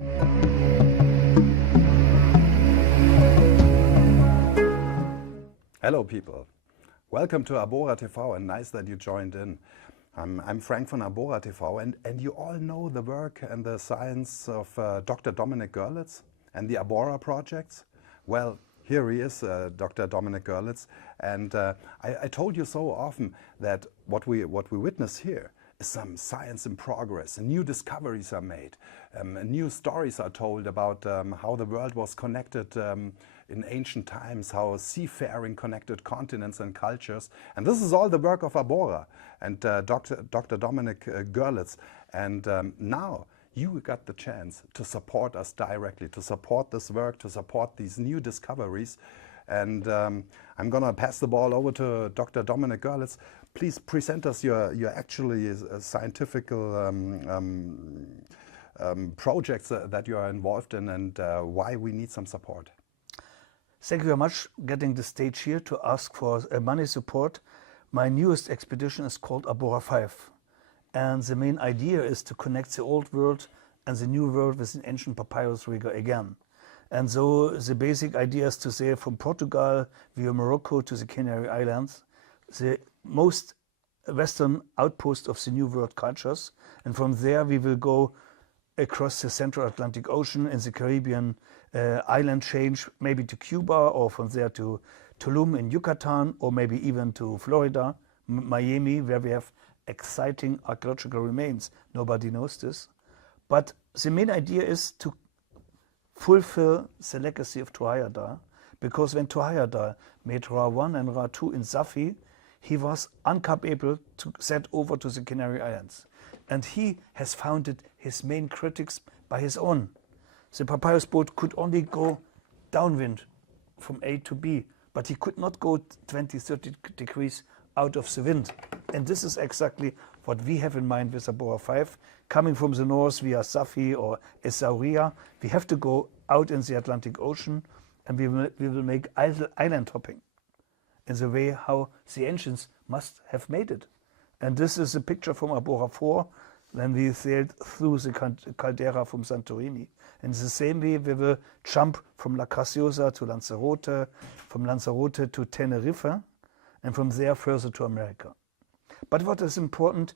Hello people, welcome to Arbora TV and nice that you joined in. I'm Frank von Arbora TV and you all know the work and the science of Dr. Dominik Görlitz and the Arbora projects. Well, here he is, Dr. Dominik Görlitz, and I told you so often that what we witness here is some science in progress. New discoveries are made, new stories are told about how the world was connected in ancient times, how seafaring connected continents and cultures. And this is all the work of Arbora and Dr. Dominik Görlitz. And now you got the chance to support us directly, to support this work, to support these new discoveries. And I'm gonna pass the ball over to Dr. Dominik Görlitz. Please present us your actually scientific projects that you are involved in and why we need some support. Thank you very much getting the stage here to ask for money support. My newest expedition is called Arbora 5. And the main idea is to connect the old world and the new world with an ancient papyrus rigger again. And so the basic idea is to say from Portugal via Morocco to the Canary Islands, the most western outpost of the New World cultures. And from there we will go across the Central Atlantic Ocean in the Caribbean island chain, maybe to Cuba, or from there to Tulum in Yucatan, or maybe even to Florida, Miami, where we have exciting archaeological remains. Nobody knows this. But the main idea is to fulfill the legacy of Tuatha, because when Tuatha made Ra 1 and Ra 2 in Safi, he was incapable to set over to the Canary Islands. And he has founded his main critics by his own. The papyrus boat could only go downwind from A to B, but he could not go 20, 30 degrees out of the wind. And this is exactly what we have in mind with Arbora 5. Coming from the north via Safi or Essaouira, we have to go out in the Atlantic Ocean and we will make island hopping in the way how the ancients must have made it. And this is a picture from Arbora 4 when we sailed through the caldera from Santorini. In the same way, we will jump from La Graciosa to Lanzarote, from Lanzarote to Tenerife, and from there further to America. But what is important,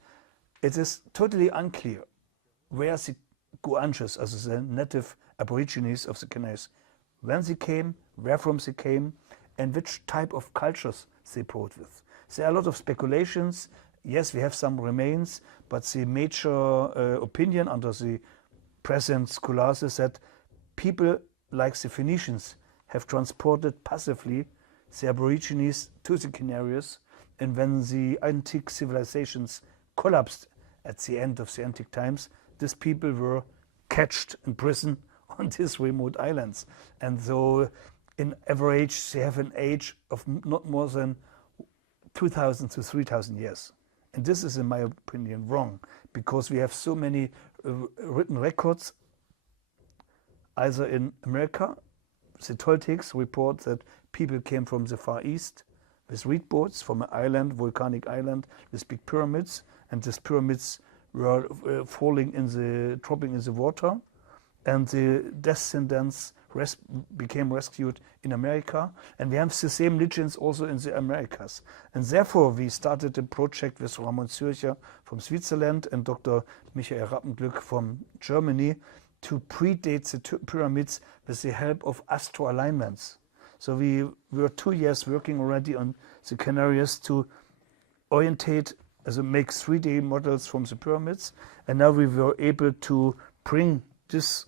it is totally unclear where the Guanches, as the native aborigines of the Canaries, when they came, where from they came, and which type of cultures they brought with. There are a lot of speculations. Yes, we have some remains, but the major opinion under the present scholars is that people like the Phoenicians have transported passively the Aborigines to the Canaries, and when the antique civilizations collapsed at the end of the antique times, these people were catched in prison on these remote islands. And so in average they have an age of not more than 2,000 to 3,000 years. And this is, in my opinion, wrong, because we have so many written records, either in America. The Toltecs report that people came from the Far East with reed boats from an island, volcanic island, with big pyramids, and these pyramids were dropping in the water, and the descendants became rescued in America, and we have the same legends also in the Americas. And therefore we started a project with Ramon Zürcher from Switzerland and Dr. Michael Rappenglück from Germany to predate the pyramids with the help of astro alignments. So we were 2 years working already on the Canaries to orientate, make 3D models from the pyramids, and now we were able to bring this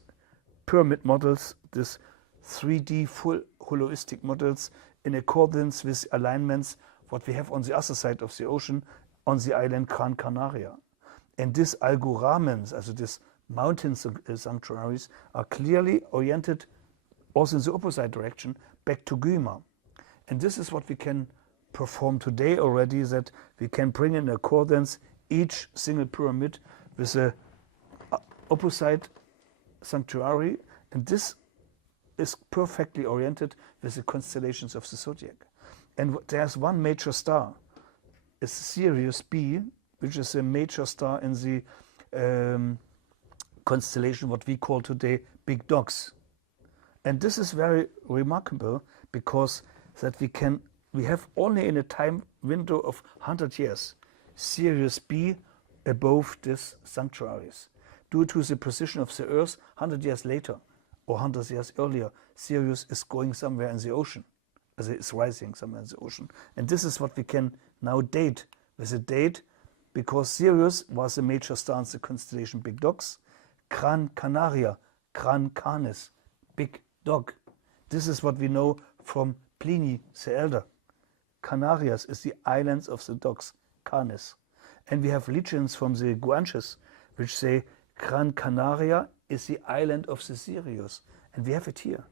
pyramid models, this 3D full holistic models, in accordance with alignments what we have on the other side of the ocean on the island Gran Canaria. And these algoramens, also these mountain sanctuaries, are clearly oriented also in the opposite direction, back to Gyma. And this is what we can perform today already, that we can bring in accordance each single pyramid with the opposite sanctuary, and this is perfectly oriented with the constellations of the zodiac. And there's one major star, is Sirius B, which is a major star in the constellation, what we call today big dogs. And this is very remarkable because that we have only in a time window of 100 years Sirius B above these sanctuaries. Due to the position of the Earth, 100 years later or 100 years earlier, Sirius is going somewhere in the ocean. As it's rising somewhere in the ocean. And this is what we can now date with a date, because Sirius was a major star in the constellation Big Dogs. Gran Canaria, Gran Canis, Big Dog. This is what we know from Pliny the Elder. Canarias is the islands of the dogs, Canis. And we have legends from the Guanches which say Gran Canaria is the island of the Sirius. And we have it here.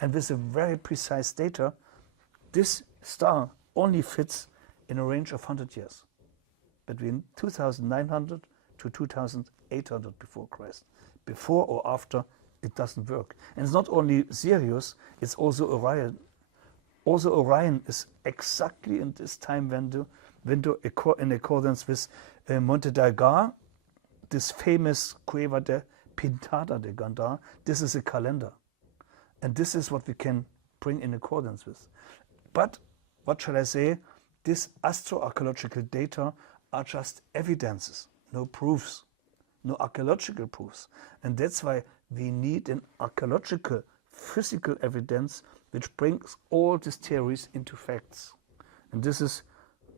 And with a very precise data, this star only fits in a range of 100 years, between 2900 to 2800 before Christ. Before or after, it doesn't work. And it's not only Sirius, it's also Orion. Also Orion is exactly in this time window in accordance with Monte d'Algar, this famous Cueva de Pintada de Gandar. This is a calendar. And this is what we can bring in accordance with. But, what shall I say, these astroarchaeological data are just evidences, no proofs, no archaeological proofs. And that's why we need an archaeological, physical evidence which brings all these theories into facts. And this is,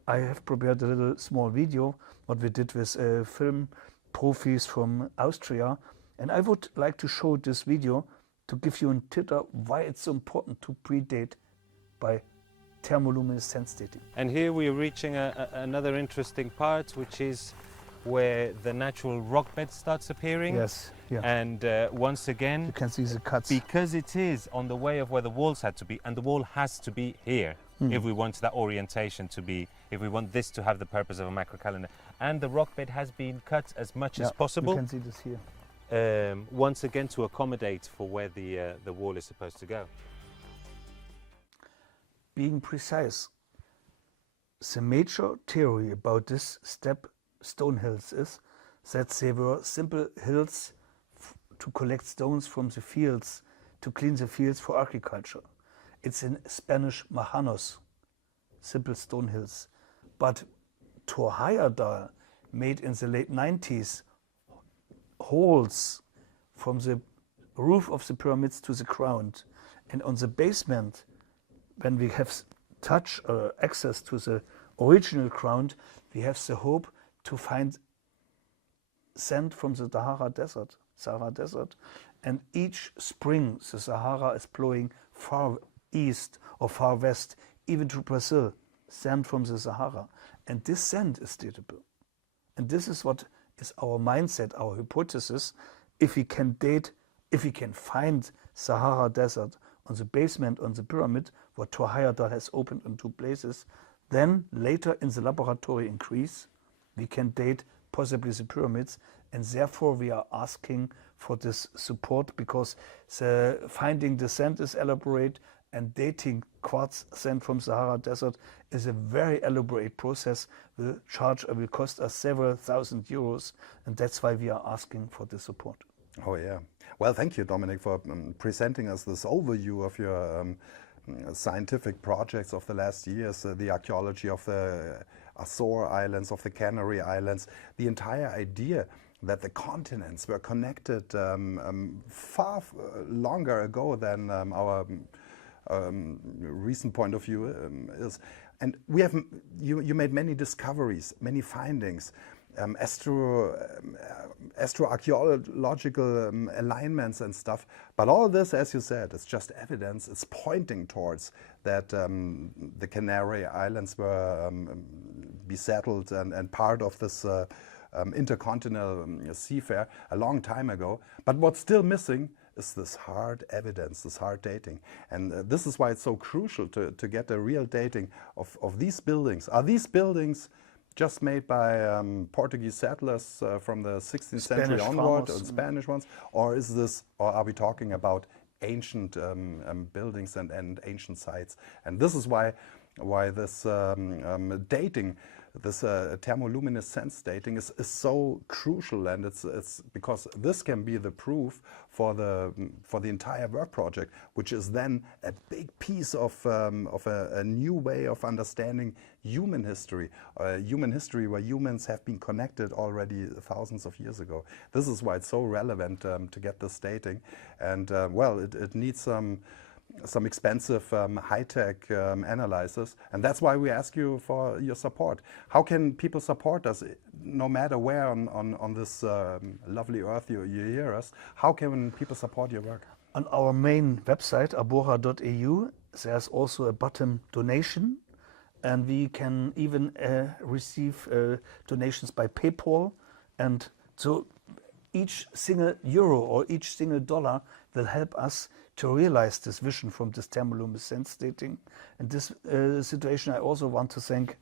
I have prepared a little small video, what we did with film profis from Austria. And I would like to show this video to give you a titter why it's so important to predate by thermoluminescence dating. And here we are reaching another interesting part, which is where the natural rock bed starts appearing. Yes, yeah. And once again, You can see the cuts. because it is on the way of where the walls had to be, and the wall has to be here if we want that orientation to be, if we want this to have the purpose of a macro calendar. And the rock bed has been cut as much as possible. You can see this here. Once again to accommodate for where the wall is supposed to go. Being precise, the major theory about this stone hills is that they were simple hills to collect stones from the fields, to clean the fields for agriculture. It's in Spanish majanos, simple stone hills. But Torhayadal made in the late 90s holes from the roof of the pyramids to the ground. And on the basement, when we have access to the original ground, we have the hope to find sand from the Sahara Desert. And each spring, the Sahara is blowing far east or far west, even to Brazil, sand from the Sahara. And this sand is datable. And this is what is our mindset, our hypothesis. If we can date, if we can find Sahara Desert on the basement on the pyramid, what Torhayadal has opened in 2 places, then later in the laboratory in Greece, we can date possibly the pyramids, and therefore we are asking for this support, because finding the sand is elaborate, and dating quartz sand from Sahara Desert is a very elaborate process. Will cost us several thousand euros, and that's why we are asking for the support. Oh yeah. Well, thank you, Dominic, for presenting us this overview of your scientific projects of the last years, the archaeology of the Azore Islands, of the Canary Islands, the entire idea that the continents were connected far longer ago than our recent point of view is. And we have, you made many discoveries, many findings, astroarchaeological alignments and stuff. But all this, as you said, is just evidence. It's pointing towards that the Canary Islands were besettled and part of this intercontinental seafare a long time ago. But what's still missing is this hard evidence, this hard dating. And this is why it's so crucial to get a real dating of these buildings. Are these buildings just made by Portuguese settlers from the 16th century onward, and Spanish ones? Or is this, or are we talking about ancient buildings and ancient sites? And this is why this dating this thermoluminescence dating is so crucial, and it's because this can be the proof for the entire work project, which is then a big piece of a new way of understanding human history where humans have been connected already thousands of years ago. This is why it's so relevant to get this dating, and well, it needs some expensive high-tech analyzers, and that's why we ask you for your support. How can people support us, no matter where on this lovely earth you hear us? How can people support your work? On our main website, arbora.eu, there's also a button donation, and we can even receive donations by PayPal, and so each single euro or each single dollar will help us to realize this vision from this thermoluminescence dating. In this situation, I also want to thank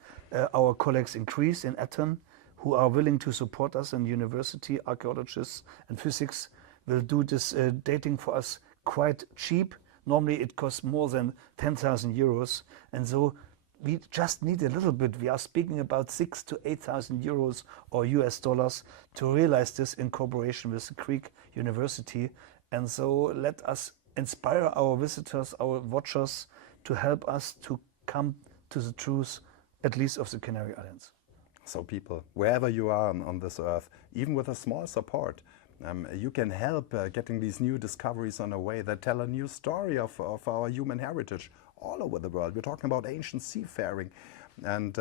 our colleagues in Greece, in Athens, who are willing to support us, and university archaeologists and physics will do this dating for us quite cheap. Normally it costs more than 10,000 euros, and so we just need a little bit. We are speaking about 6,000 to 8,000 euros or US dollars to realize this in cooperation with the Greek university. And so let us inspire our visitors, our watchers, to help us to come to the truth, at least of the Canary Islands. So people, wherever you are on this earth, even with a small support, you can help getting these new discoveries on the way that tell a new story of our human heritage all over the world. We're talking about ancient seafaring, and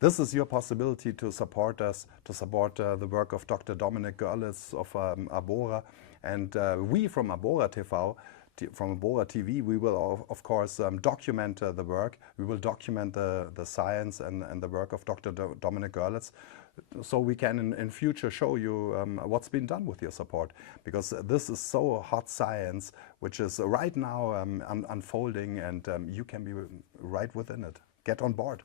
this is your possibility to support us, to support the work of Dr. Dominic Görlitz of Arbora, and we from Arbora TV, we will of course document the work. We will document the science and the work of Dr. Dominic Görlitz, so we can in future show you what's been done with your support, because this is so hot science which is right now unfolding, and you can be right within it. Get on board.